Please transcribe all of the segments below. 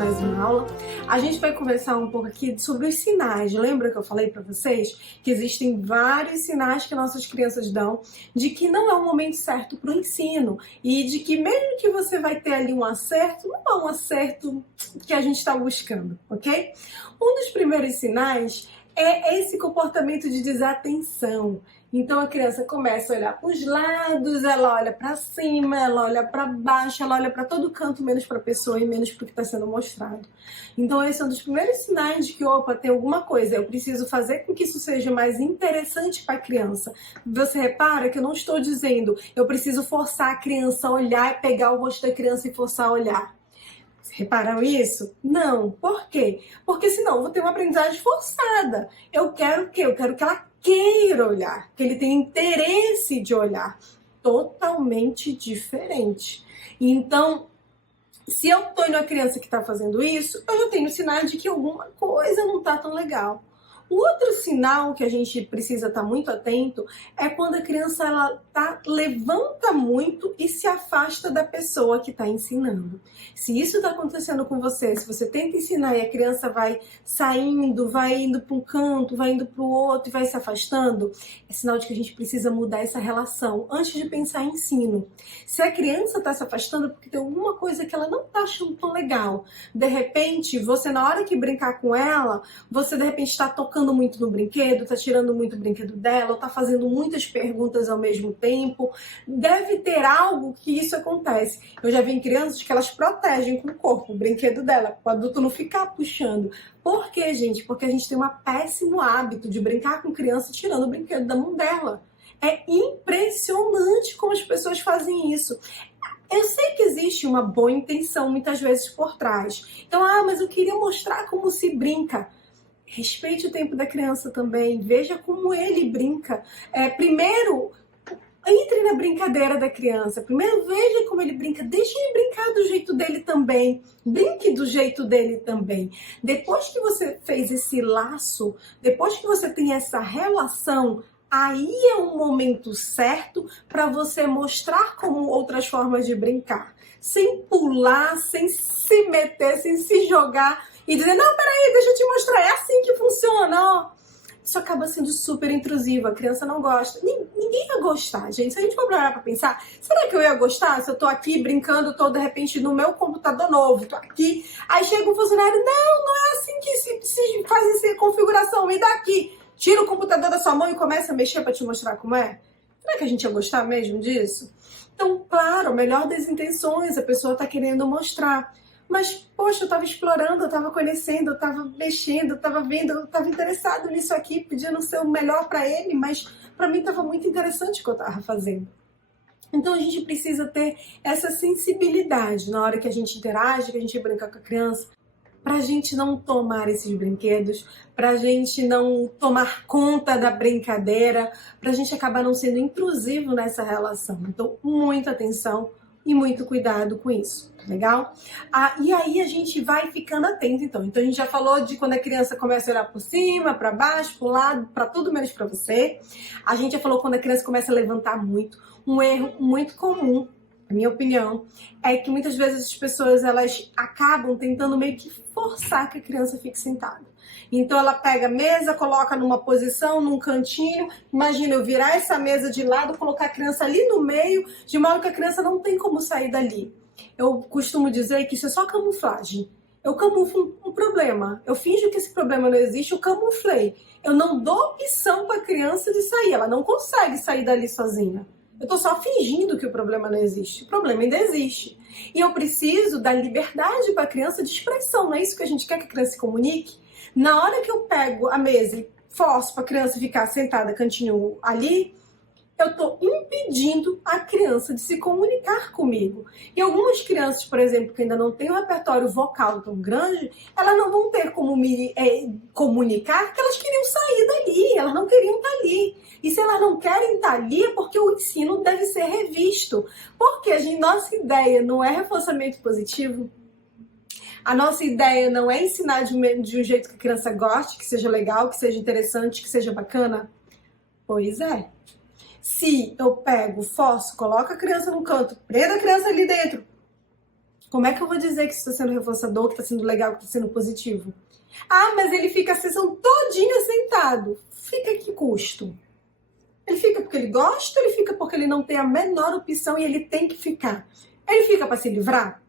mais uma aula. A gente vai conversar um pouco aqui sobre os sinais. Lembra que eu falei para vocês que existem vários sinais que nossas crianças dão de que não é o momento certo para o ensino e de que mesmo que você vai ter ali um acerto, não é um acerto que a gente está buscando, ok? Um dos primeiros sinais é esse comportamento de desatenção. Então a criança começa a olhar para os lados, ela olha para cima, ela olha para baixo, ela olha para todo canto, menos para a pessoa e menos para o que está sendo mostrado. Então esse é um dos primeiros sinais de que, opa, tem alguma coisa, eu preciso fazer com que isso seja mais interessante para a criança. Você repara que eu não estou dizendo, eu preciso forçar a criança a olhar, pegar o rosto da criança e forçar a olhar. Repararam isso? Não. Por quê? Porque senão eu vou ter uma aprendizagem forçada. Eu quero o quê? Eu quero que ela queira olhar, que ele tenha interesse de olhar. Totalmente diferente. Então, se eu tô em uma criança que está fazendo isso, eu já tenho sinais de que alguma coisa não tá tão legal. O outro sinal que a gente precisa estar muito atento é quando a criança levanta muito e se afasta da pessoa que está ensinando. Se isso está acontecendo com você, se você tenta ensinar e a criança vai saindo, vai indo para um canto, vai indo para o outro e vai se afastando, é sinal de que a gente precisa mudar essa relação antes de pensar em ensino. Se a criança está se afastando é porque tem alguma coisa que ela não está achando tão legal. De repente, você na hora que brincar com ela, você de repente está tocando muito no brinquedo, tá tirando muito o brinquedo dela, ou tá fazendo muitas perguntas ao mesmo tempo. Deve ter algo que isso acontece. Eu já vi em crianças que elas protegem com o corpo o brinquedo dela, para o adulto não ficar puxando. Por quê, gente? Porque a gente tem um péssimo hábito de brincar com criança tirando o brinquedo da mão dela. É impressionante como as pessoas fazem isso. Eu sei que existe uma boa intenção muitas vezes por trás. Então, mas eu queria mostrar como se brinca. Respeite o tempo da criança também, veja como ele brinca. Primeiro, entre na brincadeira da criança. Primeiro, veja como ele brinca. Deixe ele brincar do jeito dele também. Brinque do jeito dele também. Depois que você fez esse laço, depois que você tem essa relação, aí é o momento certo para você mostrar como outras formas de brincar. Sem pular, sem se meter, sem se jogar e dizer, não, peraí, deixa eu te mostrar, é assim que funciona, ó. Isso acaba sendo super intrusivo, a criança não gosta. Ninguém vai gostar, gente. Se a gente for parar pra pensar, será que eu ia gostar se eu tô aqui brincando, tô de repente no meu computador novo, tô aqui, aí chega um funcionário, não é assim que se faz essa configuração, me dá aqui. Tira o computador da sua mão e começa a mexer pra te mostrar como é. Será que a gente ia gostar mesmo disso? Então, claro, melhor das intenções, a pessoa tá querendo mostrar. Mas, poxa, eu tava explorando, eu tava conhecendo, eu tava mexendo, eu tava vendo, eu tava interessado nisso aqui, pedindo ser o melhor para ele, mas para mim tava muito interessante o que eu tava fazendo. Então a gente precisa ter essa sensibilidade na hora que a gente interage, que a gente brinca com a criança, pra gente não tomar esses brinquedos, pra gente não tomar conta da brincadeira, pra gente acabar não sendo intrusivo nessa relação. Então, muita atenção e muito cuidado com isso, legal? E aí a gente vai ficando atento, então. Então a gente já falou de quando a criança começa a olhar por cima, para baixo, para o lado, para tudo menos para você. A gente já falou quando a criança começa a levantar muito. Um erro muito comum, na minha opinião, é que muitas vezes as pessoas elas acabam tentando meio que forçar que a criança fique sentada. Então ela pega a mesa, coloca numa posição, num cantinho. Imagina eu virar essa mesa de lado, colocar a criança ali no meio, de modo que a criança não tem como sair dali. Eu costumo dizer que isso é só camuflagem. Eu camuflo um problema. Eu finjo que esse problema não existe, eu camuflei. Eu não dou opção para a criança de sair. Ela não consegue sair dali sozinha. Eu tô só fingindo que o problema não existe. O problema ainda existe. E eu preciso dar liberdade para a criança de expressão. Não é isso que a gente quer que a criança se comunique? Na hora que eu pego a mesa e forço para a criança ficar sentada cantinho ali, eu estou impedindo a criança de se comunicar comigo. E algumas crianças, por exemplo, que ainda não têm um repertório vocal tão grande, elas não vão ter como me comunicar porque elas queriam sair dali, elas não queriam estar ali. E se elas não querem estar ali é porque o ensino deve ser revisto. Porque nossa ideia não é reforçamento positivo. A nossa ideia não é ensinar de um jeito que a criança goste, que seja legal, que seja interessante, que seja bacana. Pois é. Se eu pego, forço, coloco a criança no canto, prendo a criança ali dentro, Como é que eu vou dizer que isso está sendo reforçador, que está sendo legal, que está sendo positivo? Ah, mas ele fica a sessão todinha sentado. Fica a que custo? Ele fica porque ele gosta ou ele fica porque ele não tem a menor opção e ele tem que ficar? Ele fica para se livrar?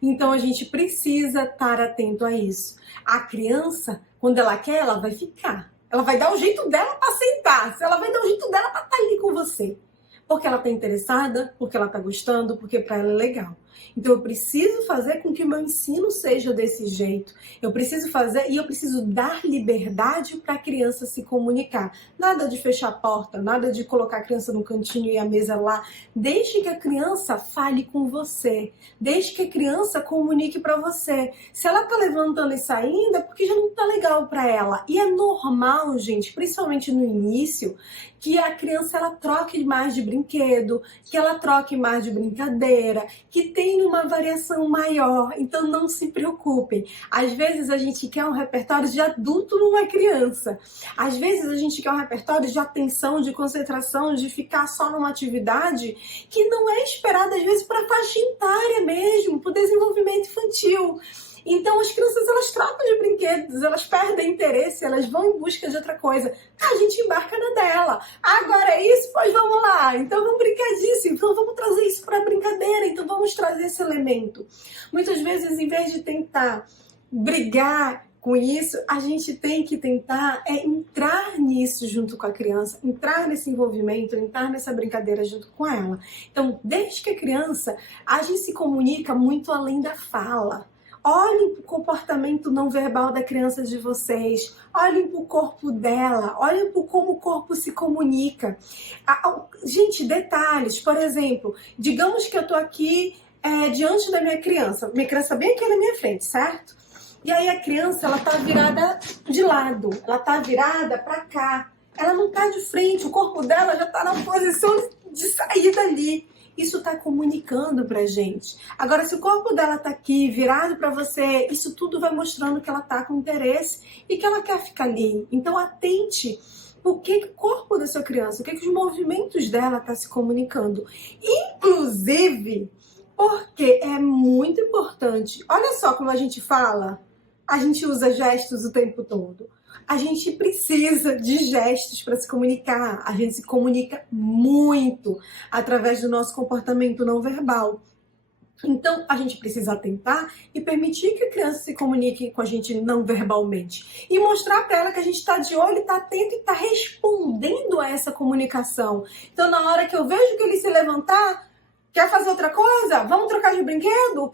Então a gente precisa estar atento a isso. A criança, quando ela quer, ela vai ficar. Ela vai dar o jeito dela para sentar. Ela vai dar o jeito dela para estar ali com você. Porque ela está interessada, porque ela está gostando, porque para ela é legal. Então eu preciso fazer com que o meu ensino seja desse jeito. Eu preciso fazer e eu preciso dar liberdade para a criança se comunicar. Nada de fechar a porta, nada de colocar a criança no cantinho e a mesa lá. Deixe que a criança fale com você. Deixe que a criança comunique para você. Se ela tá levantando e saindo, é porque já não tá legal para ela. E é normal, gente, principalmente no início, que a criança ela troque mais de brinquedo, que ela troque mais de brincadeira, que tenha uma variação maior. Então não se preocupem. Às vezes a gente quer um repertório de adulto numa criança. Às vezes a gente quer um repertório de atenção, de concentração, de ficar só numa atividade que não é esperada às vezes para a faixa etária mesmo, para o desenvolvimento infantil. Então as crianças elas trocam de brinquedos, elas perdem interesse, elas vão em busca de outra coisa. A gente embarca na dela. Agora é isso? Pois vamos lá. Então vamos brincar disso. Então vamos trazer isso para a brincadeira. Então vamos trazer esse elemento. Muitas vezes, em vez de tentar brigar com isso, a gente tem que tentar entrar nisso junto com a criança, entrar nesse envolvimento, entrar nessa brincadeira junto com ela. Então, desde que a criança, a gente se comunica muito além da fala. Olhem para o comportamento não verbal da criança de vocês, olhem para o corpo dela, olhem para como o corpo se comunica. Gente, detalhes, por exemplo, digamos que eu estou aqui diante da minha criança bem aqui na minha frente, certo? E aí a criança, ela tá virada de lado, ela tá virada para cá, ela não tá de frente, o corpo dela já tá na posição de saída ali. Isso tá comunicando pra gente. Agora, se o corpo dela tá aqui, virado para você, isso tudo vai mostrando que ela tá com interesse e que ela quer ficar ali. Então, atente o que o corpo da sua criança, o que os movimentos dela tá se comunicando. Inclusive, porque é muito importante. Olha só como a gente fala. A gente usa gestos o tempo todo. A gente precisa de gestos para se comunicar. A gente se comunica muito através do nosso comportamento não verbal. Então, a gente precisa atentar e permitir que a criança se comunique com a gente não verbalmente. E mostrar para ela que a gente está de olho, está atento e está respondendo a essa comunicação. Então, na hora que eu vejo que ele se levantar, quer fazer outra coisa? Vamos trocar de brinquedo?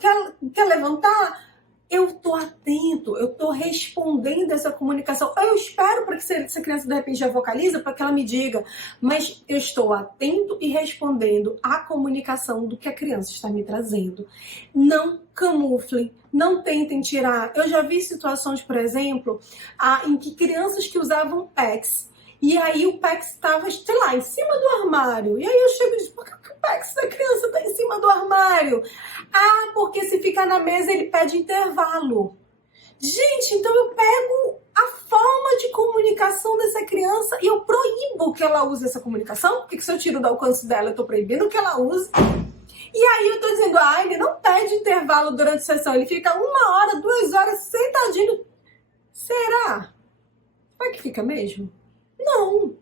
Quer levantar? Eu estou atento, eu estou respondendo essa comunicação. Eu espero para que essa criança de repente já vocaliza, para que ela me diga, mas eu estou atento e respondendo à comunicação do que a criança está me trazendo. Não camuflem, não tentem tirar. Eu já vi situações, por exemplo, em que crianças que usavam PECs, e aí o PEX estava, sei lá, em cima do armário. E aí eu chego e digo, por que o PEX da criança está em cima do armário? Ah, porque se ficar na mesa ele pede intervalo. Gente, então eu pego a forma de comunicação dessa criança e eu proíbo que ela use essa comunicação, porque se eu tiro do alcance dela, eu estou proibindo que ela use. E aí eu estou dizendo, ele não pede intervalo durante a sessão, ele fica 1 hora, 2 horas sentadinho. Será? Será que fica mesmo? Não,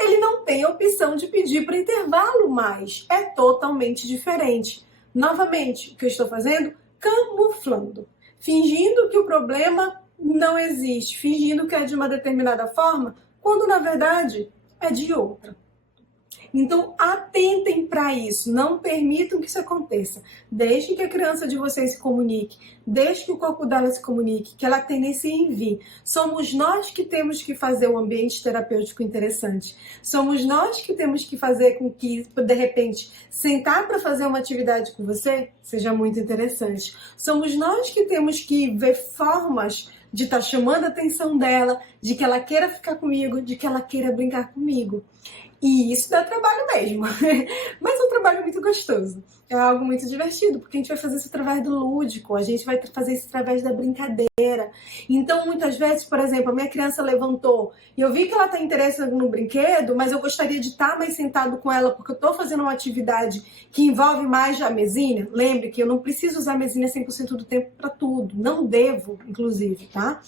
ele não tem a opção de pedir para intervalo mais. É totalmente diferente. Novamente, o que eu estou fazendo? Camuflando. Fingindo que o problema não existe. Fingindo que é de uma determinada forma, quando na verdade é de outra. Então, atentem para isso. Não permitam que isso aconteça. Deixem que a criança de vocês se comunique. Deixem que o corpo dela se comunique, que ela tendência em vir. Somos nós que temos que fazer um ambiente terapêutico interessante. Somos nós que temos que fazer com que, de repente, sentar para fazer uma atividade com você seja muito interessante. Somos nós que temos que ver formas de estar chamando a atenção dela, de que ela queira ficar comigo, de que ela queira brincar comigo. E isso dá trabalho mesmo, mas é um trabalho muito gostoso. É algo muito divertido, porque a gente vai fazer isso através do lúdico, a gente vai fazer isso através da brincadeira. Então, muitas vezes, por exemplo, a minha criança levantou e eu vi que ela está interessada no brinquedo, mas eu gostaria de estar mais sentado com ela porque eu estou fazendo uma atividade que envolve mais a mesinha. Lembre que eu não preciso usar a mesinha 100% do tempo para tudo, não devo, inclusive, tá?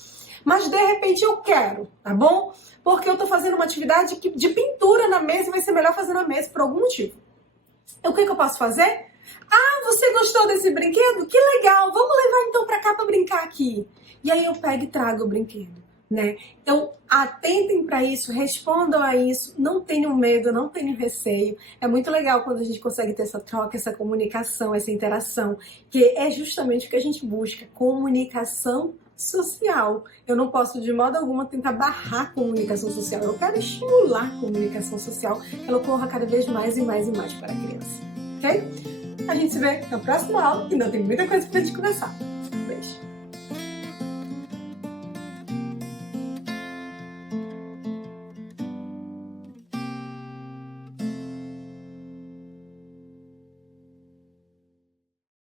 Mas de repente eu quero, tá bom? Porque eu estou fazendo uma atividade de pintura na mesa e vai ser melhor fazer na mesa por algum motivo. O que eu posso fazer? Ah, você gostou desse brinquedo? Que legal! Vamos levar então para cá para brincar aqui. E aí eu pego e trago o brinquedo, né? Então, atentem para isso, respondam a isso, não tenham medo, não tenham receio. É muito legal quando a gente consegue ter essa troca, essa comunicação, essa interação, que é justamente o que a gente busca, comunicação social. Eu não posso de modo algum tentar barrar a comunicação social. Eu quero estimular a comunicação social, que ela ocorra cada vez mais e mais e mais para a criança. Ok? A gente se vê na próxima aula e ainda tem muita coisa pra gente conversar.